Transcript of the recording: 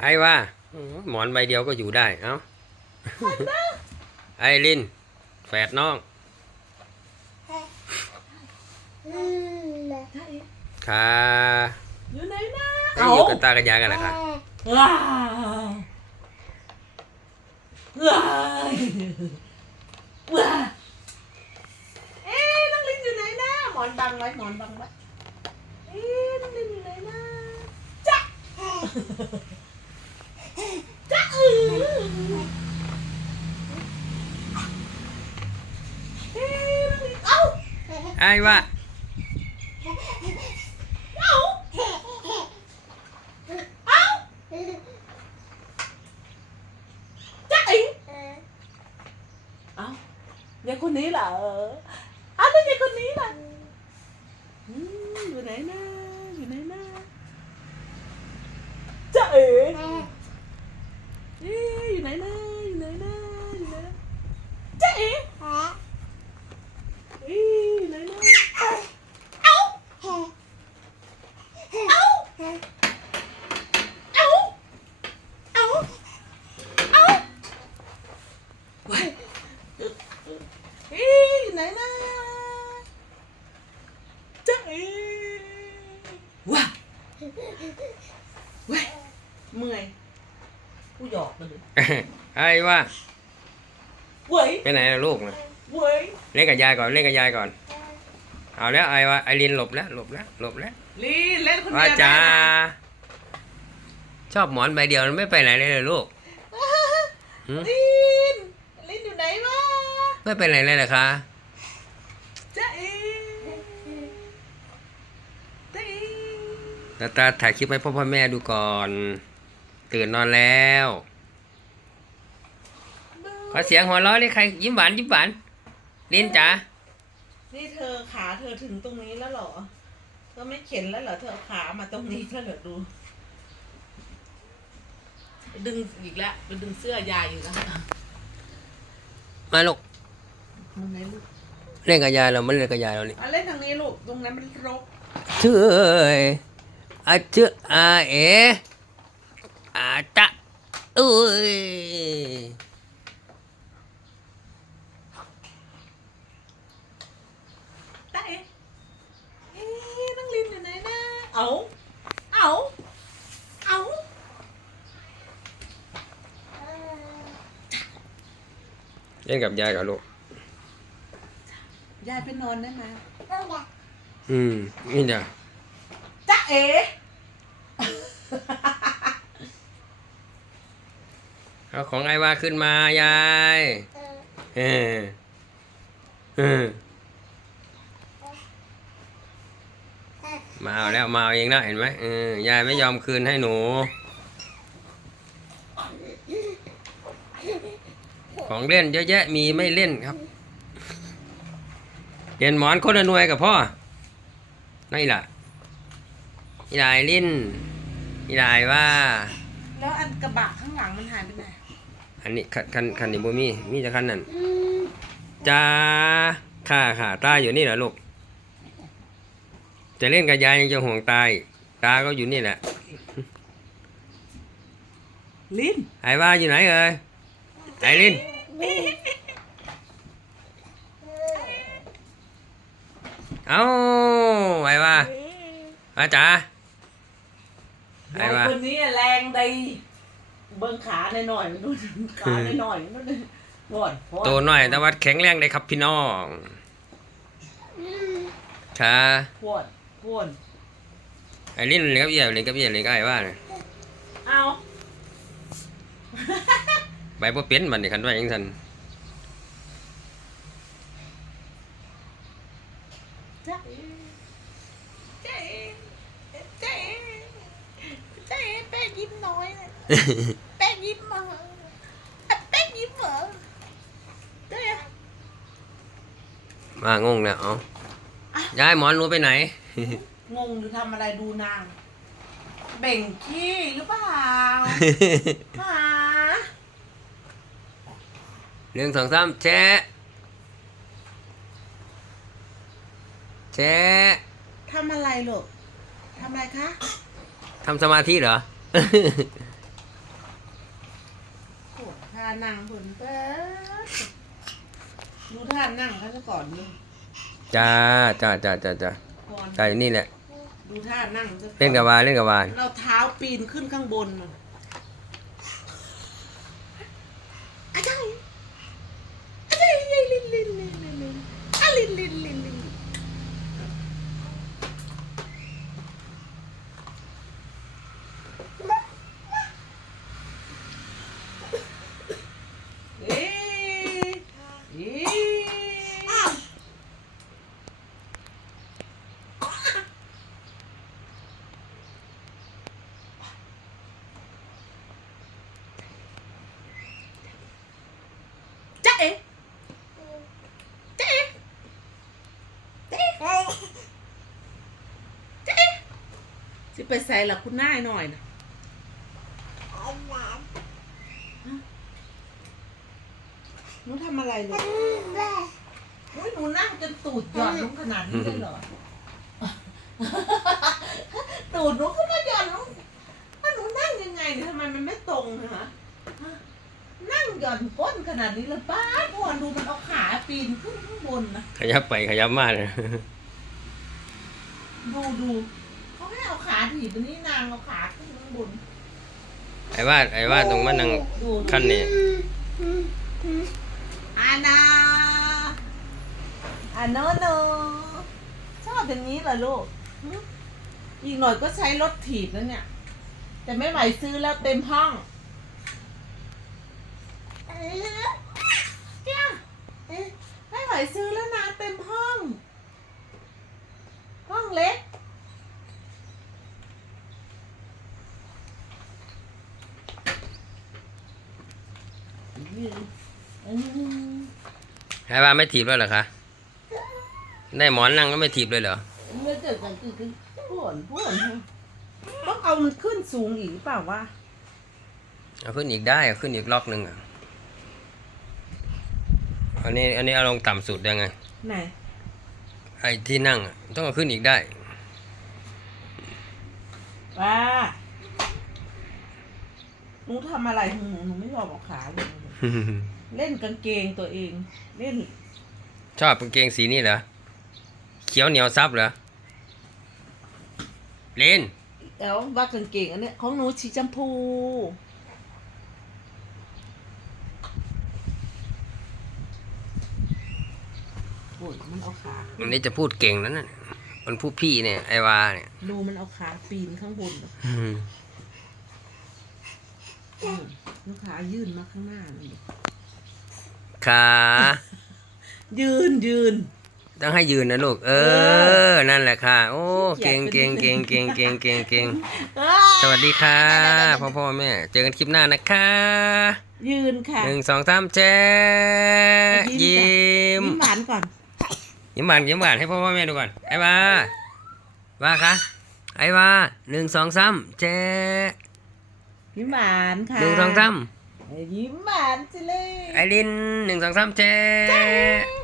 ไอ้ว่าอืมหมอนใบเดียวก็อยู่ได้ เอ้า ไอ้ลิน แฝดน้อง ค่ะอยู่ไหนนะไม่อยู่กันตากันยายกันเหรอคะว้าวว้าวว้าวเอ๊ะน้องลินอยู่ไหนนะหมอนบังไว้หมอนบังไว้เอ๊ะน้องลินอยู่ไหนนะจ๊ะจ๊ะเออเอ๊ะน้องลินเอ้า ไอ้ว่า เอ้าเอ้าจ๊ะเองเอ้ายายคนนี้เหรออ้าวแล้วยายคนนี้ล่ะอืมอยู่ไหนนะอยู่ไหนนะจ๊ะเอ๋เอ๊ะอยู่ไหนนะอยู่ไหนนะอยู่ไหนนะจ๊ะเอ๋เอ๊ะอยู่ไหนนะเอ้าเอ้าเอ้าเอ้าเอ้าเว้ยเอ๊ะอยู่ไหนนะจ๊ะเอ๋ว้าเว้ยเมื่อยกูหยอกมันเลย ไอ้ว่าเว้ยไปไหนล่ะลูกนะเว้ยเล่นกับยายก่อนเล่นกับยายก่อน เอาแล้วไอ้ว่าไอ้ลินหลบแล้วหลบแล้วหลบแล้วลีนเล่นคนว่าเดียวจ้าได้นะชอบหมอนใบเดียวไม่ไปไหนเลยเลยลูกหืมลีนลีนอยู่ไหนวะไม่ไปไหนเลยเหรอคะจ๊ะเอ๋จ๊ะเอ๋ตาตาถ่ายคลิปให้พ่อพ่อแม่ดูก่อน ตื่นนอนแล้ว ขอเสียงหัวเราะเลยใครยิ้มหวานยิ้มหวานลินจ๋านี่เธอขาเธอถึงตรงนี้แล้วเหรอ เธอไม่เข็นแล้วเหรอเธอเอาขามาตรงนี้แล้วเหรอดู ดึงอีกแล้วไปดึงเสื้อยายอยู่แล้วมาลูกมันไหนลูกเล่นกับยายเราไม่เล่นกับยายเรานี่เอาเล่นทางนี้ลูก ตรงนั้นมันรกชื่อเอ้ยอาชื่ออาเออาตะอุ้ย ได้เอ๊ะเอ๊ะน้องลินอยู่ไหนนะ เอาเอาเอาเล่นกับยายกับลูก ยายไปนอนได้ไหมอืม นี่จ้ะจ๊ะเอ๋เอาของไอ้ว่าขึ้นมายายเออเออ มาเอาแล้วมาเอาเองแล้วเห็นไหมเออยายไม่ยอมคืนให้หนู ของเล่นเยอะแยะมีไม่เล่นครับเปลี่ยนหมอนคนละหน่วยกับพ่อนี่ล่ะอีลายลิ้นอีลายว่า แล้วอันกระบะข้างหลังมันหายไปไหนอันนี้คันคันคันนี้บ่มีมีแต่คันนั้นจ้าค่ะค่ะตาอยู่นี่เหรอลูก จะเล่นกับยายยังจะห่วงตาย ตาก็อยู่นี่แหละ ลินไอ้ว่าอยู่ไหนเอ่ยไอ้ลินเอ้าไอ้ว่าอาจ๋าไอ้ยายว่าคนนี้แรงดีเบิ้งขาในหน่อยๆมันดูขาในหน่อยๆมันดูก่อนเพราะว่าตัวน้อยแต่ว่าแข็งแรงเลยครับพี่น้องค่ะพวน พวนไอ้ลินเล่นกับเอี่ยเล่นกับเอี่ยเล่นกับไอ้ว่าเนี่ยเอาใบบ่เป็นมันนี่คันว่าจังซั่นจ๊ะเอ๋จ๊ะเอ๋จ๊ะเอ๋จ๊ะเอ๋แป้งยิ้มน้อยนะแป้งยิ้มมาเหรอแป้งยิ้มเหรอจ๊ะเอ๋มางงแล้วเอ้ายายหมอนหนูไปไหน งงหรือทำอะไรดูนาง เบ่งขี้หรือเปล่าหาหนึ่งสองสามแชะแชะทำอะไรลูกทำอะไรคะทำสมาธิเหรอท่านั่งผลเป๊ะดูท่านั่งเขาซะก่อนดูจ้าจ้าจ้าจ้าจ้า ก่อนจ้าอยู่นี่แหละ ดูท่านั่งซะอนเล่นกับวานเล่นกับวานเราเท้าปีนขึ้นข้างบนน่ะอาจารย์อาจารย์ลินลินลินลินลินลินอะลินลินลินลินเอ๊ะเอ๊ะ จ๊ะเอ๋จ๊ะเอ๋จ๊ะเอ๋จ๊ะเอ๋ สิไปใส่ละคุณนายหน่อยนะหนูทำอะไรลูกโอ้ยหนูนั่งจนตูดหย่อนลงขนาดนี้เลยเหรอ ตูดหนูขึ้นมาหย่อนลงว่าหนูนั่งยังไงเนี่ยทำไมมันไม่ตรงนะฮะนั่งหย่อนก้นขนาดนี้เลยป้าพวนดูมันเอาขาปีนขึ้นข้างบนนะขยับไปขยับมาเลย ดูดูเขาให้เอาขาถีบอันนี้นางเอาขาขึ้นข้างบนไอ้ว่าไอ้ว่าตรงมันนั่งดูขั้นนี้อานาอาโนโนชอบอย่างนี้เหรอลูกหึอีกหน่อยก็ใช้รถถีบแล้วเนี่ย แต่ไม่ไหวซื้อแล้วเต็มห้องจ้าไม่ไหวซื้อแล้วนะเต็มห้อง ห้องเล็ก อืมไอ้ว่าไม่ถีบแล้วเหรอคะ ได้หมอนนั่งก็ไม่ถีบเลยเหรอเมื่อเจอกันคือคือพ่วนพ่วนฮะต้องเอามันขึ้นสูงอีกหรือเปล่าวะเอาขึ้นอีกได้เอาขึ้นอีกล็อกหนึ่งอะอันนี้อันนี้เอาลงต่ำสุดยังไง ไหน ไอ้ที่นั่งอะต้องเอาขึ้นอีกได้ว่าหนูทำอะไรของหนูหนูไม่ยอมเออกขาเลย เล่นกางเกงตัวเอง เล่น ชอบกางเกงสีนี่เหรอเขียวเหนียวซับเหรอเลนแล้วว่ากางเกงอันเนี้ยของหนูสีชมพูโอ้ยมันเอาขาอันนี้จะพูดเก่งแล้วนะมันพูดพี่เนี่ย ไอ้วาเนี่ยดูมันเอาขาปีนข้างบนน่ะอืมอืม ลูกขายื่นมาข้างหน้านี่ขายืนยืน ต้องให้ยืนนะลูก เออ นั่นแหละค่ะ โอ้เก่งเก่งเก่งเก่งเก่งเก่งเก่งสวัสดีค่ะพ่อพ่อแม่เจอกันคลิปหน้านะคะ ยืนค่ะหนึ่งสองสามแจ๊ะยิ้ยิ้มมยิ้มหวานก่อนยิ้มหวานยิ้มหวานให้พ่อพ่อแม่ดูก่อนไอ้วาว่าคะไอ้วาหนึ่งสองสามแจ๊ะ ยิ้มหวานค่ะหนึ่งสองสามยิ้มหวานสิเลยไอรินหนึ่งสองสามแจ๊ะ